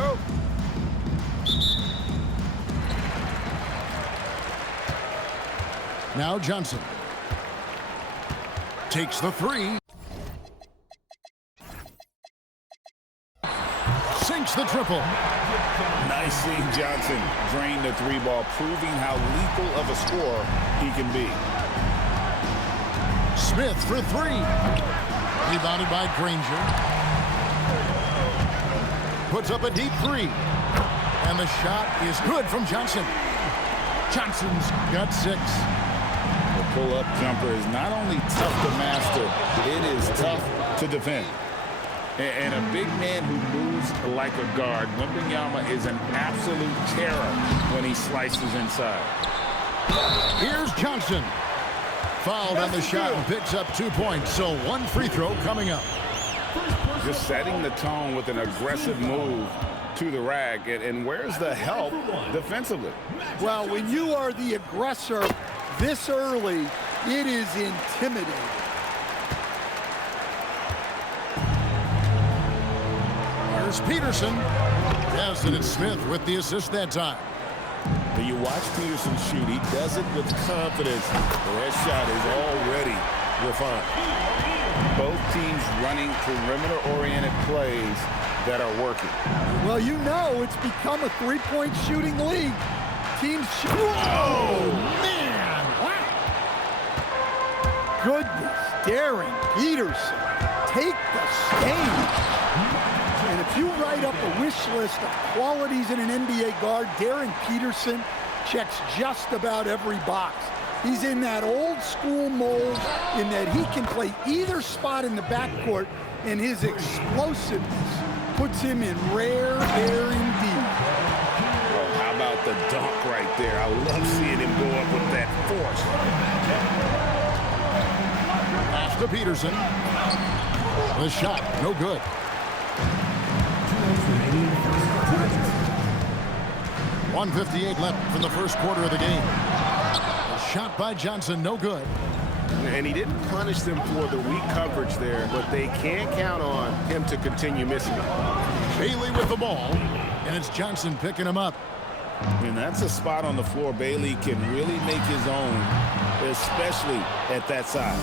go. Now Johnson takes the three. Sinks the triple. Nice seeing Johnson drain the three ball, proving how lethal of a scorer he can be. Smith for three. Rebounded by Granger. Puts up a deep three. And the shot is good from Johnson. Johnson's got 6. The pull-up jumper is not only tough to master, it is tough to defend. And a big man who moves like a guard, Wembanyama is an absolute terror when he slices inside. Here's Johnson. Fouled on the shot and picks up 2 points. So 1 free throw coming up. Just setting the tone with an aggressive move to the rack. And where's the help defensively? Well, when you are the aggressor this early, it is intimidating. Here's Peterson. Yes, and it's Smith with the assist that time. When you watch Peterson shoot, he does it with confidence. That shot is already refined. Both teams running perimeter-oriented plays that are working. Well, you know it's become a three-point shooting league. Teams shoot. Oh, man! Goodness, Darren Peterson, take the stage. And if you write up a wish list of qualities in an NBA guard, Darren Peterson checks just about every box. He's in that old school mold in that he can play either spot in the backcourt, and his explosiveness puts him in rare air indeed. Oh, how about the dunk right there? I love seeing him go up with that force. Pass to Peterson. The shot, no good. 1:58 left from the first quarter of the game. A shot by Johnson, no good. And he didn't punish them for the weak coverage there, but they can't count on him to continue missing it. Bailey with the ball, and it's Johnson picking him up. And that's a spot on the floor Bailey can really make his own, especially at that size.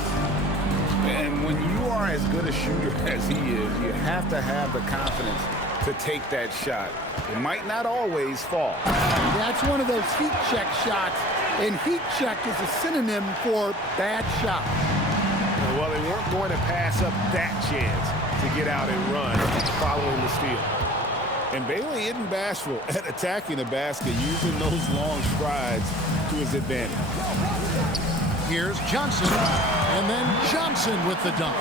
And when you are as good a shooter as he is, you have to have the confidence to take that shot. It might not always fall. That's one of those heat check shots, and heat check is a synonym for bad shot. Well, they weren't going to pass up that chance to get out and run following the steal. And Bailey isn't bashful at attacking the basket, using those long strides to his advantage. Here's Johnson, and then Johnson with the dunk.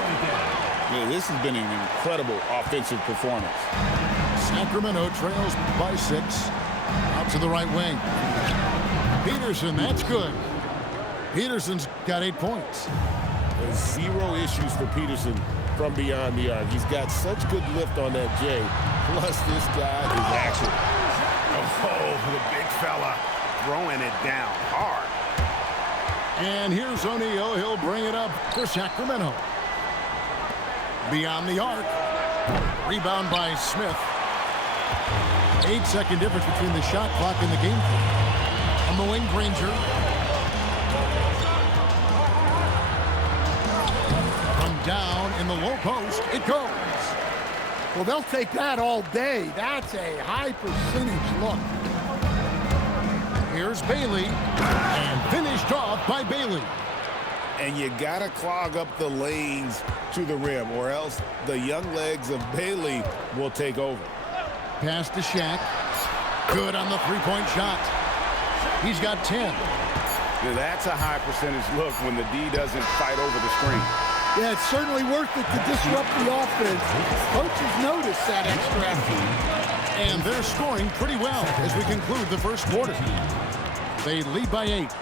Yeah, this has been an incredible offensive performance. Sacramento trails by 6. Out to the right wing. Peterson, that's good. Peterson's got 8 points. There's 0 issues for Peterson from beyond the arc. He's got such good lift on that J. Plus, this guy is accurate. Oh, the big fella throwing it down hard. And here's O'Neal. He'll bring it up for Sacramento. Beyond the arc. Rebound by Smith. 8-second difference between the shot clock and the game clock. On the wing, Granger. From down in the low post, it goes. Well, they'll take that all day. That's a high percentage look. Here's Bailey, and finished off by Bailey. And you gotta clog up the lanes to the rim, or else the young legs of Bailey will take over. Pass to Shaq. Good on the three-point shot. He's got 10. Yeah, that's a high percentage look when the D doesn't fight over the screen. Yeah, it's certainly worth it to disrupt the offense. Coaches notice that extra effort. And they're scoring pretty well as we conclude the first quarter. They lead by 8.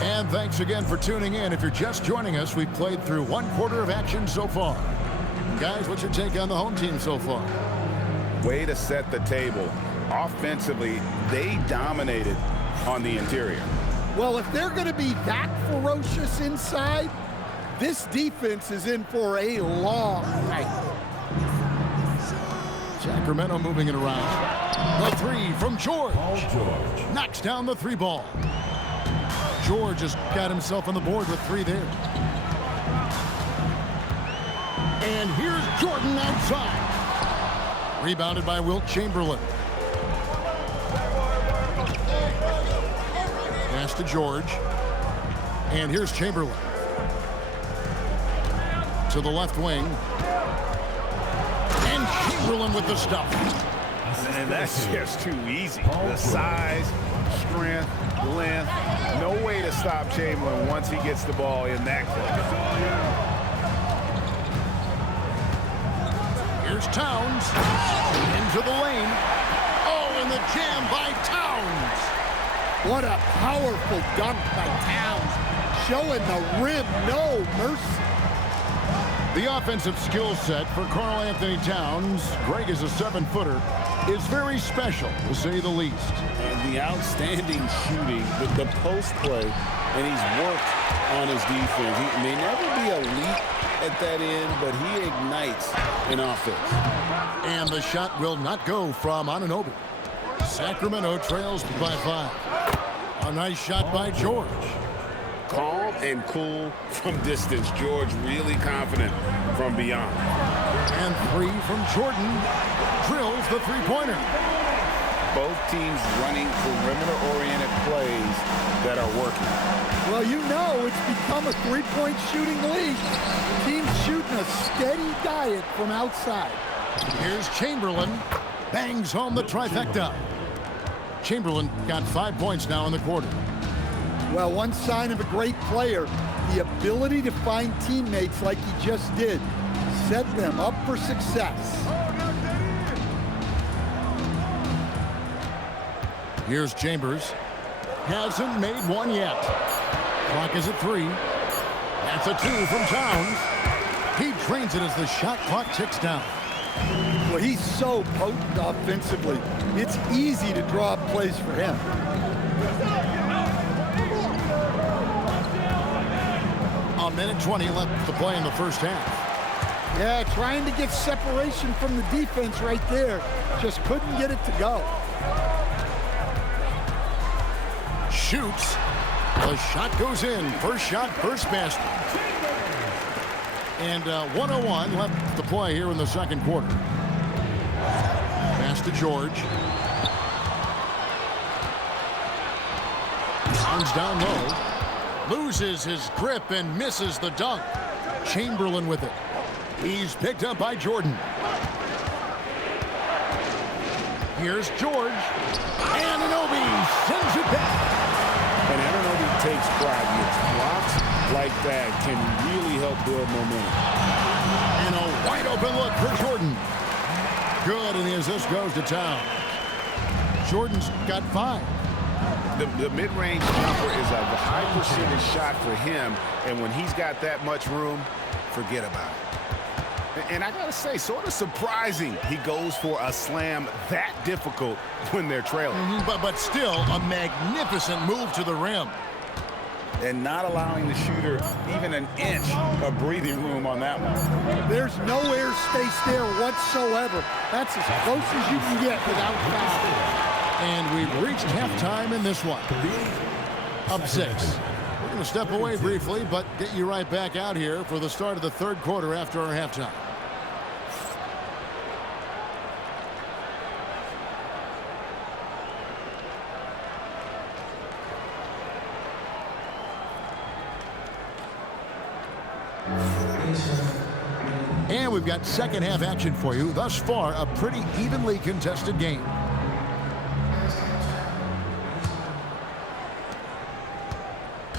And thanks again for tuning in. If you're just joining us, we've played through 1 quarter of action so far. Guys, what's your take on the home team so far? Way to set the table. Offensively, they dominated on the interior. Well, if they're going to be that ferocious inside, This defense is in for a long night. Sacramento moving it around. The three from George. Knocks down the three ball. George has got himself on the board with 3 there. And here's Jordan outside. Rebounded by Wilt Chamberlain. Pass to George. And here's Chamberlain. To the left wing. And Chamberlain with the stuff. And that's just too easy. The size, strength, length. No way to stop Chamberlain once he gets the ball in that close. Here's Towns. Into the lane. Oh, and the jam by Towns. What a powerful dunk by Towns. Showing the rim no mercy. The offensive skill set for Karl Anthony Towns, Greg is a 7-footer, is very special, to say the least. And the outstanding shooting, the post play, and he's worked on his defense. He may never be elite at that end, but he ignites an offense. And the shot will not go from Anunoby. Sacramento trails by 5. A nice shot by George. Calm and cool from distance. George really confident from beyond. And 3 from Jordan. Drills the three-pointer. Both teams running perimeter-oriented plays that are working. Well, you know it's become a three-point shooting league. Teams shooting a steady diet from outside. Here's Chamberlain. Bangs home the trifecta. Chamberlain got 5 points now in the quarter. Well, one sign of a great player, the ability to find teammates like he just did. Set them up for success. Here's Chambers. Hasn't made one yet. Clock is at 3. That's a 2 from Towns. He drains it as the shot clock ticks down. Well, he's so potent offensively. It's easy to draw up plays for him. A minute 20 left to play in the first half. Yeah, trying to get separation from the defense right there. Just couldn't get it to go. Shoots. The shot goes in. First shot, first basket. And 1:01 left to play here in the second quarter. Pass to George. Towns down low. Loses his grip and misses the dunk. Chamberlain with it. He's picked up by Jordan. Here's George. Anunoby sends it back. And Anunoby takes pride in it. Blocks like that can really help build momentum. And a wide open look for Jordan. Good, and the assist goes to Towns. Jordan's got 5. The mid-range jumper is a high percentage shot for him, and when he's got that much room, forget about it. And I gotta say, sort of surprising he goes for a slam that difficult when they're trailing. But still a magnificent move to the rim. And not allowing the shooter even an inch of breathing room on that one. There's no air space there whatsoever. That's as close as you can get without foul. And we've reached halftime in this one. Up 6. We're going to step away briefly, but get you right back out here for the start of the third quarter after our halftime. And we've got second half action for you. Thus far, a pretty evenly contested game.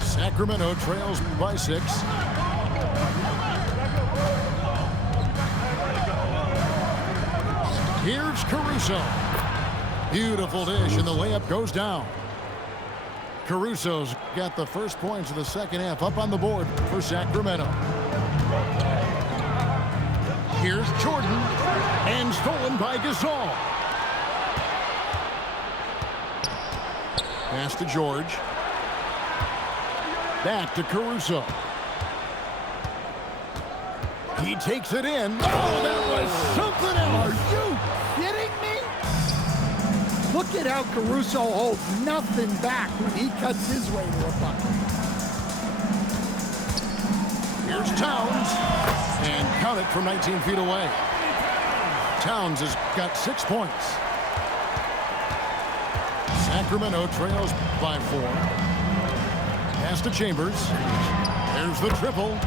Sacramento trails by 6. Here's Caruso. Beautiful dish, and the layup goes down. Caruso's got the first points of the second half up on the board for Sacramento. Here's Jordan, and stolen by Gasol. Pass to George. Back to Caruso. He takes it in. Oh, that was something else. Are you kidding me? Look at how Caruso holds nothing back when he cuts his way to a bucket. Here's Towns. And count it from 19 feet away. Towns has got 6 points. Sacramento trails by 4. Pass to Chambers. There's the triple.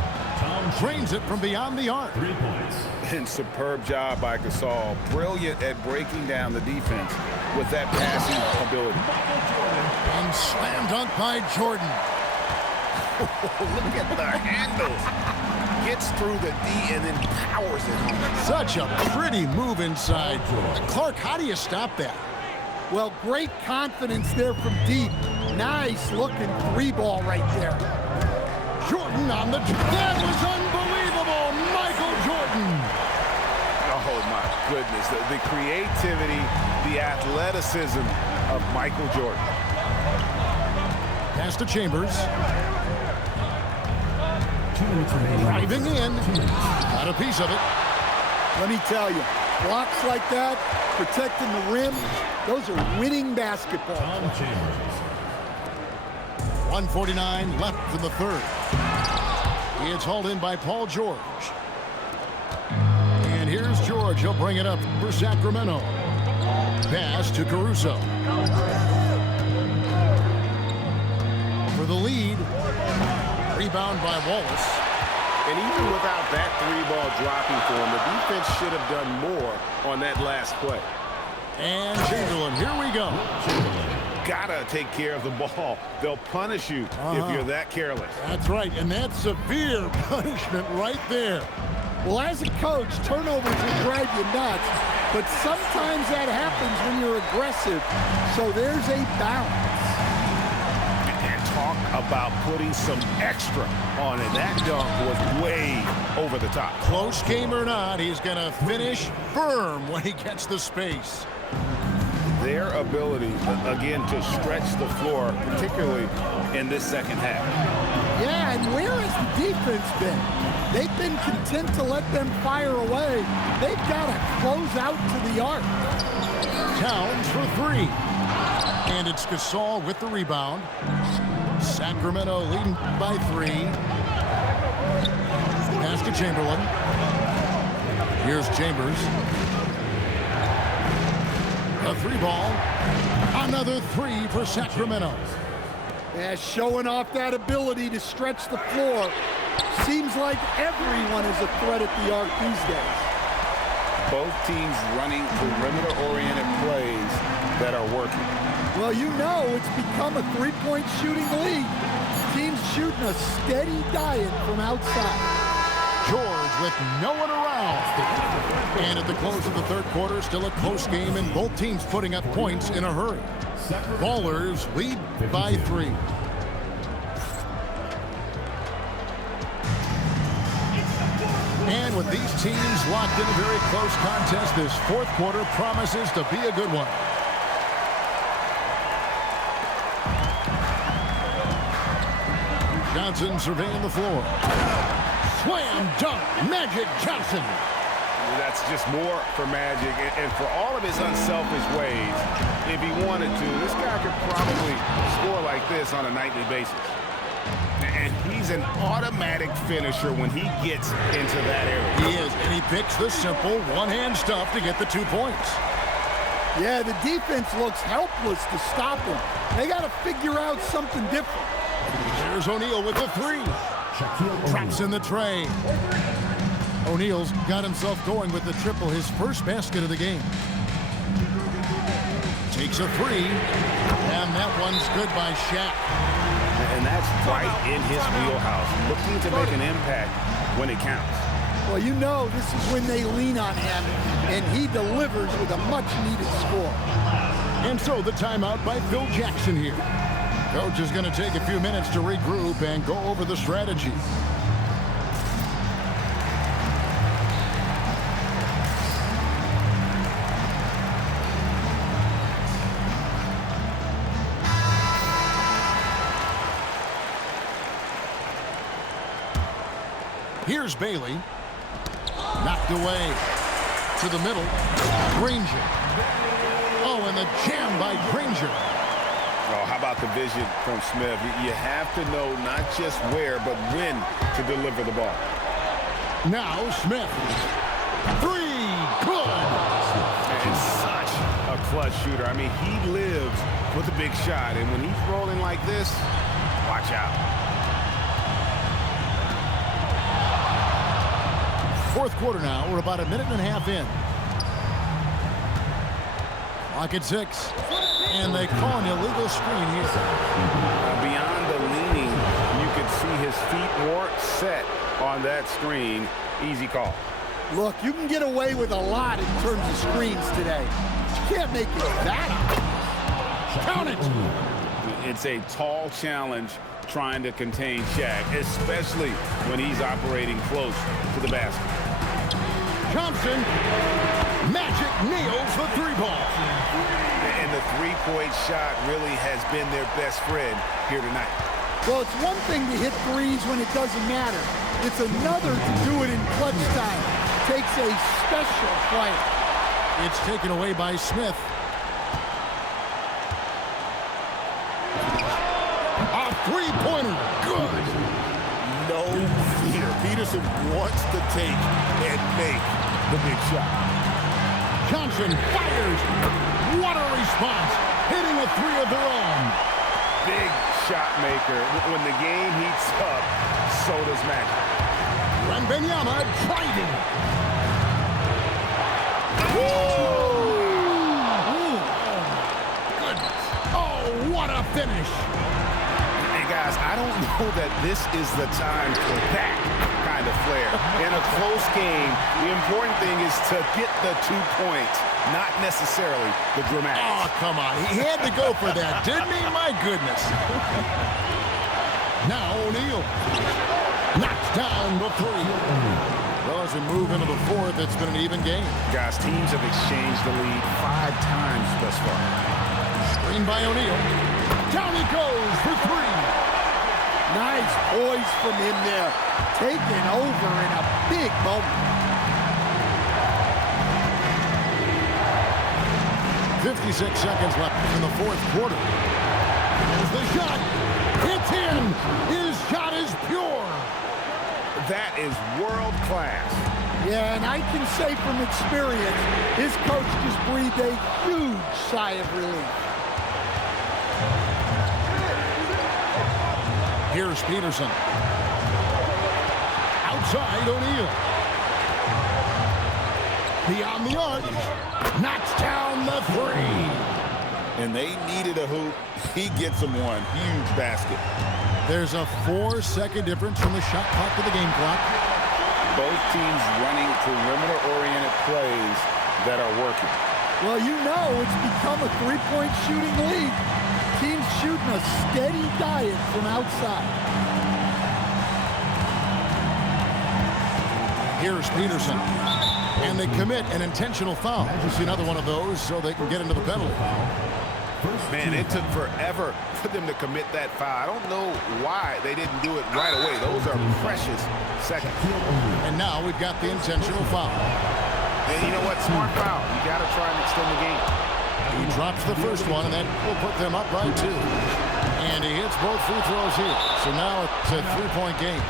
Drains it from beyond the arc. 3 points. And superb job by Gasol. Brilliant at breaking down the defense with that passing ability. And slam dunk by Jordan. Look at the handles. Gets through the D and then powers it home. Such a pretty move inside. Clark, how do you stop that? Well, great confidence there from deep. Nice looking 3-ball right there. Jordan on the... That was unbelievable! Michael Jordan! Oh, my goodness. The creativity, the athleticism of Michael Jordan. Pass to Chambers. 2 minutes remaining. Driving in. Got a piece of it. Let me tell you, blocks like that, protecting the rim, those are winning basketball. Tom Chambers. 1:49 left in the third. It's hauled in by Paul George. And here's George. He'll bring it up for Sacramento. Pass to Caruso. For the lead. Rebound by Wallace. And even without that 3-ball dropping for him, the defense should have done more on that last play. And Chamberlain, here we go. Gotta take care of the ball. They'll punish you if you're that careless. That's right, and that's severe punishment right there. Well, as a coach, turnovers will drive you nuts, but sometimes that happens when you're aggressive. So there's a balance. And talk about putting some extra on it. That dunk was way over the top. Close game or not, he's going to finish firm when he gets the space. Their ability, again, to stretch the floor, particularly in this second half. Yeah, and where has the defense been? They've been content to let them fire away. They've got to close out to the arc. Towns for 3. And it's Gasol with the rebound. Sacramento leading by 3. Pass to Chamberlain. Here's Chambers. A 3-ball. Another 3 for Sacramento. Yeah, showing off that ability to stretch the floor. Seems like everyone is a threat at the arc these days. Both teams running perimeter-oriented plays that are working. Well, you know it's become a 3-point shooting league. Teams shooting a steady diet from outside. George with no one around. And at the close of the third quarter, still a close game, and both teams putting up points in a hurry. Ballers lead by 3. And with these teams locked in a very close contest, this fourth quarter promises to be a good one. Johnson surveying the floor. Slam dunk, Magic Johnson. That's just more for Magic, and for all of his unselfish ways, if he wanted to, this guy could probably score like this on a nightly basis. And he's an automatic finisher when he gets into that area. He is, and he picks the simple one-hand stuff to get the 2 points. Yeah, the defense looks helpless to stop him. They got to figure out something different. Here's O'Neal with the 3. Traps in the tray. O'Neal's got himself going with the triple, his first basket of the game. Takes a 3, and that one's good by Shaq. And that's right in his wheelhouse, looking to make an impact when it counts. Well, you know this is when they lean on him, and he delivers with a much-needed score. And so the timeout by Phil Jackson here. Coach is going to take a few minutes to regroup and go over the strategy. Here's Bailey. Knocked away to the middle. Granger. Oh, and the jam by Granger. Oh, how about the vision from Smith? You have to know not just where, but when to deliver the ball. Now Smith. Three. Good. And such a clutch shooter. I mean, he lives with a big shot. And when he's rolling like this, watch out. Fourth quarter now. We're about a minute and a half in. Clock at 6. And they call an illegal screen here. Beyond the leaning, you could see his feet weren't set on that screen. Easy call. Look, you can get away with a lot in terms of screens today. You can't make it that obvious. Count it. It's a tall challenge trying to contain Shaq, especially when he's operating close to the basket. Johnson. Magic nails the three ball. And the three-point shot really has been their best friend here tonight. Well, it's one thing to hit threes when it doesn't matter. It's another to do it in clutch time. Takes a special player. It's taken away by Smith. A three-pointer. Good. No fear. Peterson wants to take and make the big shot. Johnson fires. What a response. Hitting a three of their own. Big shot maker. When the game heats up, so does Magic. Wembanyama driving. Goodness. Oh, what a finish. Hey, guys, I don't know that this is the time for that kind of flair. In a close game, the important thing is to get the 2 points, not necessarily the dramatics. Oh, come on. He had to go for that, didn't he? My goodness. Now O'Neal knocks down the three. Well, as we move into the fourth, it's been an even game. Guys, teams have exchanged the lead 5 times thus far. Screen by O'Neal. Down he goes for three. Nice poise from him there. Taking over in a big moment. 56 seconds left in the fourth quarter. There's the shot. It's in. His shot is pure. That is world class. Yeah, and I can say from experience, his coach just breathed a huge sigh of relief. Here's Peterson. Outside O'Neal. Beyond the arc. Knocks down the three. And they needed a hoop. He gets them one. Huge basket. There's a 4-second difference from the shot clock to the game clock. Both teams running perimeter-oriented plays that are working. Well, you know it's become a three-point shooting league. Teams shooting a steady diet from outside. Here's Peterson. And they commit an intentional foul. We'll see another one of those so they can get into the penalty. Man, it took forever for them to commit that foul. I don't know why they didn't do it right away. Those are precious seconds. And now we've got the intentional foul. And you know what? Smart foul. You got to try and extend the game. He drops the first one, and that will put them up by 2. And he hits both free throws here. So now it's a 3-point game.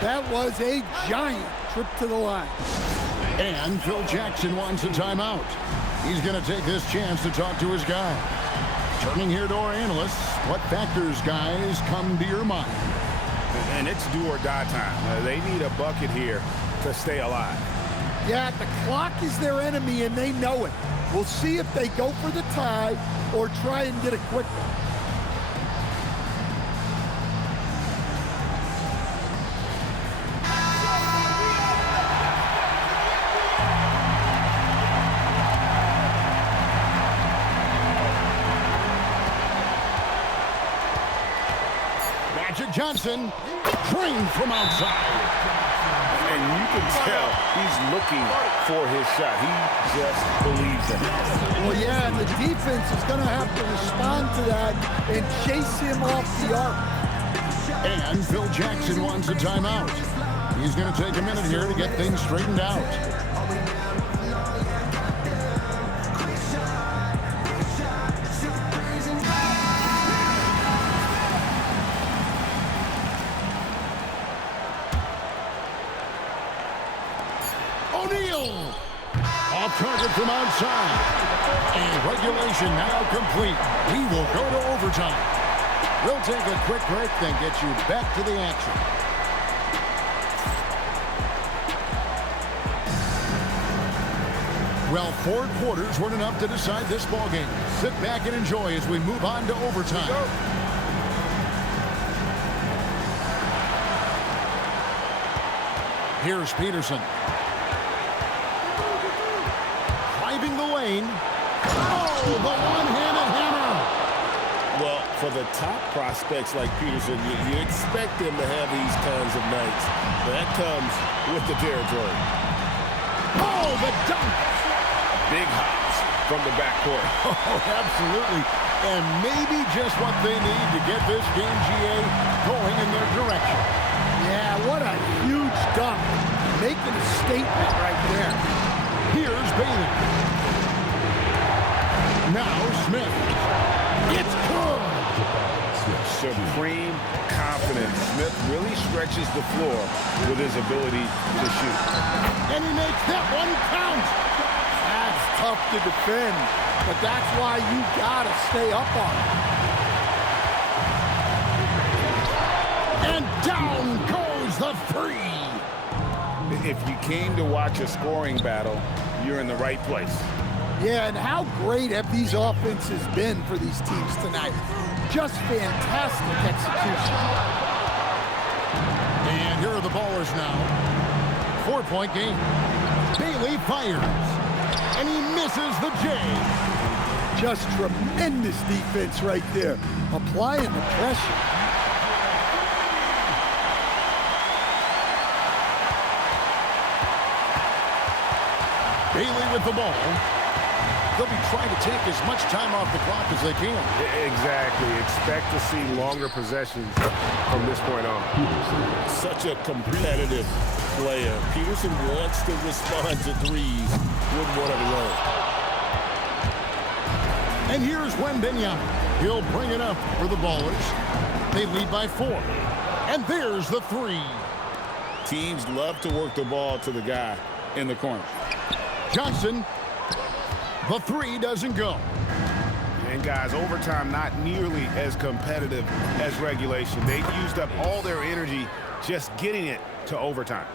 That was a giant trip to the line. And Phil Jackson wants a timeout. He's going to take this chance to talk to his guy. Turning here to our analysts, what factors, guys, come to your mind? And it's do or die time. They need a bucket here to stay alive. Yeah, the clock is their enemy, and they know it. We'll see if they go for the tie or try and get a quick one. Magic Johnson, trained from outside. And you can tell he's looking for his shot. He just believes in it. Well, yeah, and the defense is going to have to respond to that and chase him off the arc. And Phil Jackson wants a timeout. He's going to take a minute here to get things straightened out. O'Neal! Off target from outside. And regulation now complete. We will go to overtime. We'll take a quick break, then get you back to the action. Well, 4 quarters weren't enough to decide this ballgame. Sit back and enjoy as we move on to overtime. Here's Peterson. Driving the lane. Oh, the one-handed hammer. Well, for the top prospects like Peterson, you expect them to have these kinds of nights. That comes with the territory. Oh, the dunk. Big hops from the backcourt. Oh, absolutely. And maybe just what they need to get this game, GA, going in their direction. Yeah, what a huge dunk. Making a statement right there. Here's Bailey. Now Smith. It's good. Supreme confidence. Smith really stretches the floor with his ability to shoot. And he makes that one count. That's tough to defend, but that's why you gotta stay up on it. And down goes the three. If you came to watch a scoring battle, you're in the right place. Yeah, and how great have these offenses been for these teams tonight? Just fantastic execution. And here are the ballers now. 4-point game. Bailey fires. And he misses the J. Just tremendous defense right there. Applying the pressure. Bailey with the ball. They'll be trying to take as much time off the clock as they can. Exactly. Expect to see longer possessions from this point on. Such a competitive player. Peterson wants to respond to threes with one of his own. And here's Wembanyama. He'll bring it up for the Ballers. They lead by 4. And there's the three. Teams love to work the ball to the guy in the corner. Johnson. The three doesn't go. And guys, overtime not nearly as competitive as regulation. They've used up all their energy just getting it to overtime.